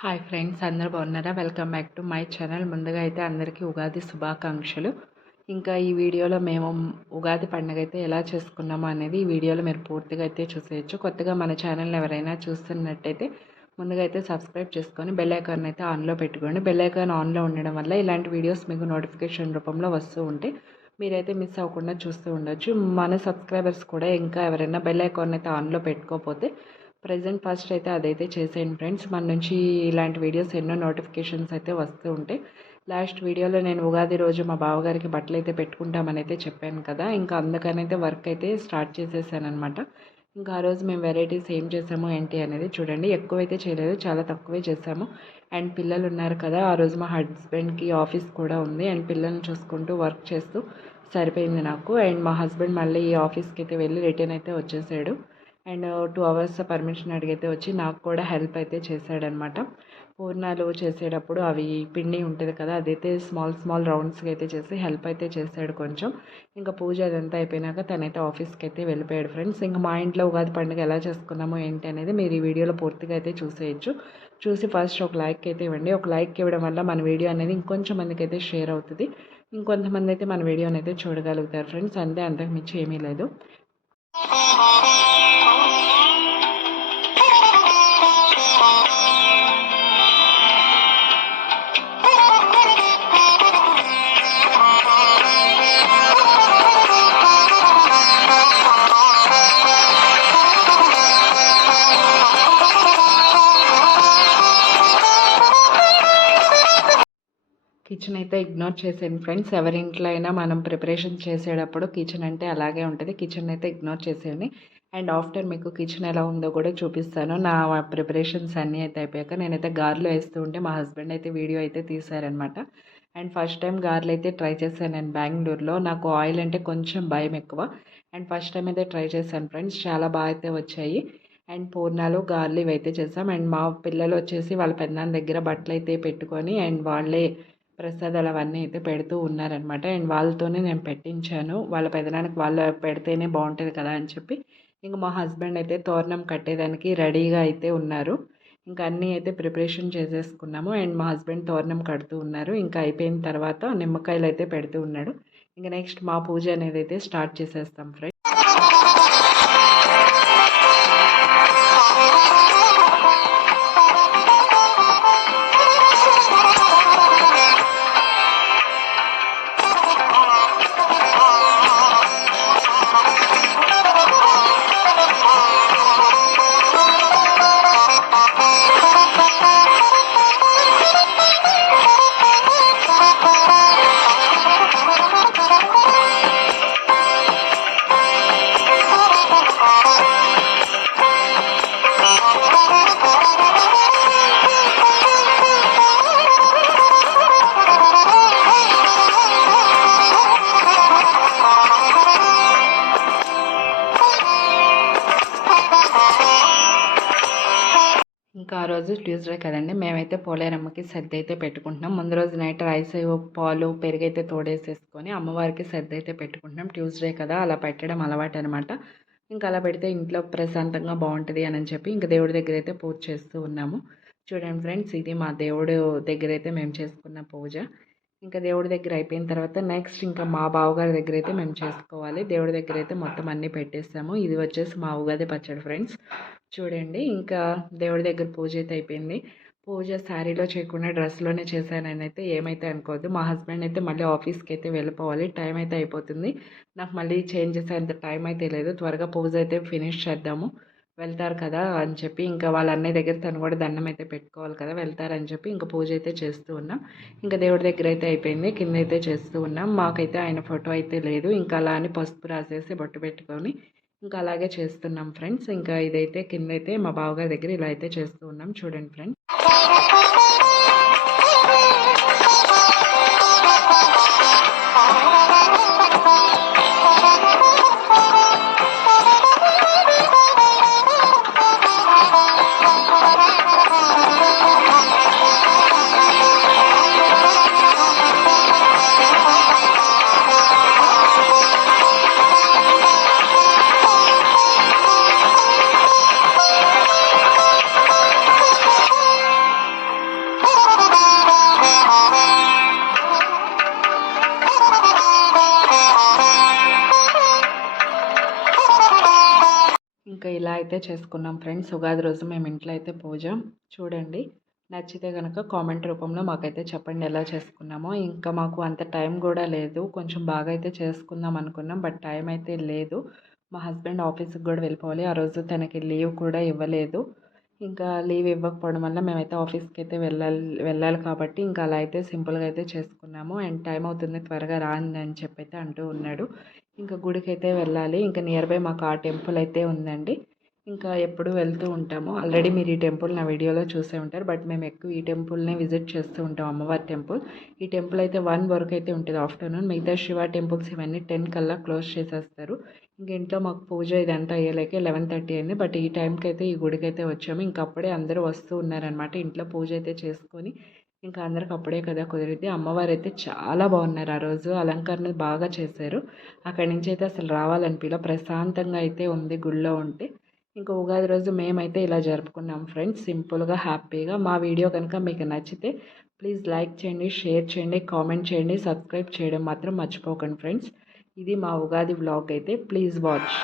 Hi friends, అందరూ బాగున్నారా? Welcome back to my channel. ముందుగా అయితే అందరికీ ఉగాది శుభాకాంక్షలు. ఇంకా ఈ వీడియోలో మేము ఉగాది పండుగ అయితే ఎలా చేసుకున్నామో అనేది ఈ వీడియోలో మీరు పూర్తిగా అయితే చూసేయచ్చు. కొత్తగా మన ఛానల్ ఎవరైనా చూస్తున్నట్టయితే ముందుగా అయితే సబ్స్క్రైబ్ చేసుకొని బెల్ ఐకాన్ అయితే ఆన్లో పెట్టుకోండి. బెల్ ఐకాన్ ఆన్లో ఉండడం వల్ల ఇలాంటి వీడియోస్ మీకు నోటిఫికేషన్ రూపంలో వస్తూ ఉంటే మీరైతే మిస్ అవ్వకుండా చూస్తూ ఉండొచ్చు. మన సబ్స్క్రైబర్స్ కూడా ఇంకా ఎవరైనా బెల్ ఐకాన్ అయితే ఆన్లో పెట్టుకోకపోతే ప్రజెంట్ ఫస్ట్ అయితే అదైతే చేసేయండి ఫ్రెండ్స్. మన నుంచి ఇలాంటి వీడియోస్ ఎన్నో నోటిఫికేషన్స్ అయితే వస్తూ ఉంటాయి. లాస్ట్ వీడియోలో నేను ఉగాది రోజు మా బావగారికి బట్టలు అయితే పెట్టుకుంటామని అయితే చెప్పాను కదా, ఇంకా అందుకనైతే వర్క్ అయితే స్టార్ట్ చేసేసాను అనమాట. ఇంకా ఆ రోజు మేము వెరైటీస్ ఏం చేసాము ఏంటి అనేది చూడండి. ఎక్కువైతే చేయలేదు, చాలా తక్కువే చేసాము. అండ్ పిల్లలు ఉన్నారు కదా, ఆ రోజు మా హస్బెండ్కి ఆఫీస్ కూడా ఉంది అండ్ పిల్లల్ని చూసుకుంటూ వర్క్ చేస్తూ సరిపోయింది నాకు. అండ్ మా హస్బెండ్ మళ్ళీ ఈ ఆఫీస్కి అయితే వెళ్ళి రిటర్న్ అయితే వచ్చేసాడు. అండ్ 2 అవర్స్ పర్మిషన్ అడిగితే వచ్చి నాకు కూడా హెల్ప్ అయితే చేశాడనమాట. పూర్ణాలు చేసేటప్పుడు అవి పిండి ఉంటుంది కదా, అదైతే స్మాల్ రౌండ్స్గా అయితే చేసి హెల్ప్ అయితే చేశాడు కొంచెం. ఇంకా పూజ అదంతా అయిపోయినాక తనైతే ఆఫీస్కి అయితే వెళ్ళిపోయాడు ఫ్రెండ్స్. ఇంకా మా ఇంట్లో ఉగాది పండుగ ఎలా చేసుకున్నామో ఏంటి అనేది మీరు ఈ వీడియోలో పూర్తిగా అయితే చూసేయచ్చు. చూసి ఫస్ట్ ఒక లైక్ అయితే ఇవ్వండి. ఒక లైక్ ఇవ్వడం వల్ల మన వీడియో అనేది ఇంకొంచెం మందికి అయితే షేర్ అవుతుంది. ఇంకొంతమంది అయితే మన వీడియోని అయితే చూడగలుగుతారు ఫ్రెండ్స్. అంతే, అంతకు మించి ఏమీ లేదు. కిచెన్ అయితే ఇగ్నోర్ చేసేయండి ఫ్రెండ్స్. ఎవరింట్లో అయినా మనం ప్రిపరేషన్ చేసేటప్పుడు కిచెన్ అంటే అలాగే ఉంటుంది. కిచెన్ అయితే ఇగ్నోర్ చేసేయండి. అండ్ ఆఫ్టర్ మీకు కిచెన్ ఎలా ఉందో కూడా చూపిస్తాను. నా ప్రిపరేషన్స్ అన్నీ అయితే అయిపోయాక నేనైతే గారెలు వేస్తూ ఉంటే మా హస్బెండ్ అయితే వీడియో అయితే తీశారనమాట. అండ్ ఫస్ట్ టైం గారెలు అయితే ట్రై చేశాను నేను బెంగళూరులో. నాకు ఆయిల్ అంటే కొంచెం భయం ఎక్కువ. అండ్ ఫస్ట్ టైం అయితే ట్రై చేశాను ఫ్రెండ్స్, చాలా బాగా అయితే వచ్చాయి. అండ్ పూర్ణాలు గారెలు ఇవైతే చేసాం. అండ్ మా పిల్లలు వచ్చేసి వాళ్ళ పెద్దనాన్న దగ్గర బట్టలు అయితే పెట్టుకొని అండ్ వాళ్ళే ప్రసాదాలు అవన్నీ అయితే పెడుతూ ఉన్నారనమాట. అండ్ వాళ్ళతోనే నేను పెట్టించాను. వాళ్ళ పెదనానికి వాళ్ళు పెడితేనే బాగుంటుంది కదా అని చెప్పి ఇంకా మా హస్బెండ్ అయితే తోరణం కట్టేదానికి రెడీగా అయితే ఉన్నారు. ఇంకా అన్నీ అయితే ప్రిపరేషన్ చేసేసుకున్నాము. అండ్ మా హస్బెండ్ తోరణం కడుతూ ఉన్నారు. ఇంకా అయిపోయిన తర్వాత నిమ్మకాయలు అయితే పెడుతూ ఉన్నాడు. ఇంకా నెక్స్ట్ మా పూజ అనేది అయితే స్టార్ట్ చేసేస్తాం ఫ్రెండ్స్. ఇంకా ఆ రోజు ట్యూస్డే కదండి, మేమైతే పోలేరమ్మకి సర్ది అయితే పెట్టుకుంటున్నాం. ముందు రోజు నైట్ రైస్, పాలు, పెరుగు అయితే తోడేసేసుకొని అమ్మవారికి సర్ది అయితే పెట్టుకుంటున్నాం. ట్యూస్డే కదా, అలా పెట్టడం అలవాటు అనమాట. ఇంకా అలా పెడితే ఇంట్లో ప్రశాంతంగా బాగుంటుంది అని చెప్పి ఇంకా దేవుడి దగ్గర అయితే పూజ చేస్తూ ఉన్నాము. చూడండి ఫ్రెండ్స్, ఇది మా దేవుడు దగ్గర అయితే మేము చేసుకున్న పూజ. ఇంకా దేవుడి దగ్గర అయిపోయిన తర్వాత నెక్స్ట్ ఇంకా మా బావగారి దగ్గర అయితే మేము చేసుకోవాలి. దేవుడి దగ్గర అయితే మొత్తం అన్నీ పెట్టేస్తాము. ఇది వచ్చేసి మా ఉగాది పచ్చడి ఫ్రెండ్స్. చూడండి, ఇంకా దేవుడి దగ్గర పూజ అయితే అయిపోయింది. పూజ శారీలో చేయకుండా డ్రెస్లోనే చేశానని అయితే ఏమైతే అనుకోవద్దు. మా హస్బెండ్ అయితే మళ్ళీ ఆఫీస్కి అయితే వెళ్ళిపోవాలి, టైం అయితే అయిపోతుంది. నాకు మళ్ళీ చేంజ్ చేసేంత టైం అయితే లేదు. త్వరగా పూజ అయితే ఫినిష్ చేద్దాము, వెళ్తారు కదా అని చెప్పి ఇంకా వాళ్ళ అన్నయ్య దగ్గర తను కూడా దండం అయితే పెట్టుకోవాలి కదా, వెళ్తారని చెప్పి ఇంకా పూజ అయితే చేస్తూ ఉన్నాం. ఇంకా దేవుడి దగ్గర అయితే అయిపోయింది, కింద అయితే చేస్తూ ఉన్నాం. మాకైతే ఆయన ఫోటో అయితే లేదు. ఇంకా అలా అని పసుపు రాసేసి బొట్టు పెట్టుకొని ఇంకా అలాగే చేస్తున్నాం ఫ్రెండ్స్. ఇంకా ఇదైతే కింద అయితే మా బావగారి దగ్గర ఇలా అయితే చేస్తూ ఉన్నాం. చూడండి ఫ్రెండ్స్. ఇలా అయితే చేసుకున్నాం ఫ్రెండ్స్. ఉగాది రోజు మేము ఇంట్లో అయితే పూజ. చూడండి, నచ్చితే కనుక కామెంట్ రూపంలో మాకైతే చెప్పండి ఎలా చేసుకున్నామో. ఇంకా మాకు అంత టైం కూడా లేదు, కొంచెం బాగా అయితే చేసుకుందాం అనుకున్నాం, బట్ టైం అయితే లేదు. మా హస్బెండ్ ఆఫీస్కి కూడా వెళ్ళిపోవాలి, ఆ రోజు తనకి లీవ్ కూడా ఇవ్వలేదు. ఇంకా లీవ్ ఇవ్వకపోవడం వల్ల మేమైతే ఆఫీస్కి అయితే వెళ్ళాలి కాబట్టి ఇంకా అలా అయితే సింపుల్గా అయితే చేసుకున్నాము. అండ్ టైం అవుతుంది, త్వరగా రాండి అని చెప్పి అయితే అంటూ ఉన్నాడు. ఇంకా గుడికి అయితే వెళ్ళాలి. ఇంకా నియర్ బై మాకు ఆ టెంపుల్ అయితే ఉందండి. ఇంకా ఎప్పుడు వెళ్తూ ఉంటాము. ఆల్రెడీ మీరు ఈ టెంపుల్ నా వీడియోలో చూసే ఉంటారు, బట్ మేము ఎక్కువ ఈ టెంపుల్నే విజిట్ చేస్తూ ఉంటాం, అమ్మవారి టెంపుల్. ఈ టెంపుల్ అయితే 1 వరకు అయితే ఉంటుంది ఆఫ్టర్నూన్. మిగతా శివ టెంపుల్స్ ఇవన్నీ 10 కల్లా క్లోజ్ చేసేస్తారు. ఇంక ఇంట్లో మాకు పూజ ఇదంతా అయ్యేలాకే 11:30 అయింది. బట్ ఈ టైంకి అయితే ఈ గుడికి అయితే వచ్చాము. ఇంక అప్పుడే అందరూ వస్తూ ఉన్నారనమాట. ఇంట్లో పూజ అయితే చేసుకొని ఇంకా అందరికి అప్పుడే కదా కుదిరిద్ది. అమ్మవారు అయితే చాలా బాగున్నారు, ఆ రోజు అలంకరణ బాగా చేశారు. అక్కడి నుంచి అయితే అసలు రావాలనిపించలా, ప్రశాంతంగా అయితే ఉంది గుడిలో ఉంటే. ఇంకా ఉగాది రోజు మేమైతే ఇలా జరుపుకున్నాం ఫ్రెండ్స్, సింపుల్గా హ్యాపీగా. మా వీడియో కనుక మీకు నచ్చితే ప్లీజ్ లైక్ చేయండి, షేర్ చేయండి, కామెంట్ చేయండి, సబ్స్క్రైబ్ చేయడం మాత్రం మర్చిపోకండి ఫ్రెండ్స్. ఇది మా ఉగాది వ్లాగ్ అయితే. Please watch.